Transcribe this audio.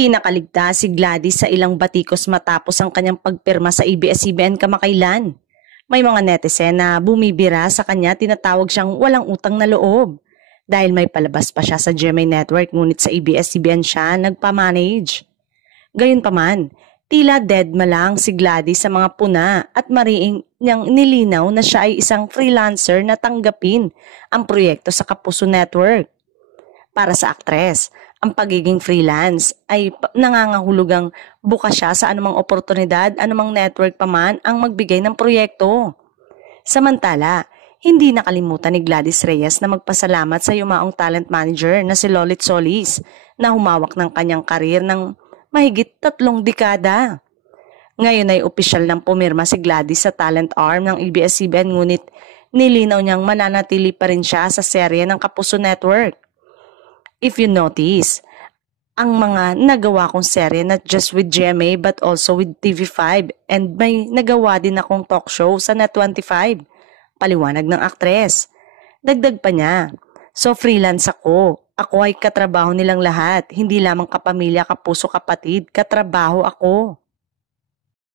Hindi nakaligtas si Gladys sa ilang batikos matapos ang kanyang pagpirma sa ABS-CBN kamakailan. May mga netizen na bumibira sa kanya, tinatawag siyang walang utang na loob. Dahil may palabas pa siya sa GMA Network ngunit sa ABS-CBN siya nagpamanage. Gayunpaman, tila deadma lang si Gladys sa mga puna at mariing niyang nilinaw na siya ay isang freelancer na tanggapin ang proyekto sa Kapuso Network. Para sa aktres, ang pagiging freelance ay nangangahulugang bukas siya sa anumang oportunidad, anumang network pa man ang magbigay ng proyekto. Samantala, hindi nakalimutan ni Gladys Reyes na magpasalamat sa yumaong talent manager na si Lolit Solis na humawak ng kanyang karir ng mahigit 3 dekada. Ngayon ay opisyal ng pumirma si Gladys sa talent arm ng ABS-CBN ngunit nilinaw niyang mananatili pa rin siya sa serye ng Kapuso Network. If you notice, ang mga nagawa kong serye not just with GMA but also with TV5 and may nagawa din akong talk show sa Net25, paliwanag ng aktres. Dagdag pa niya, so freelance ako. Ako ay katrabaho nilang lahat, hindi lamang kapamilya, kapuso, kapatid, katrabaho ako.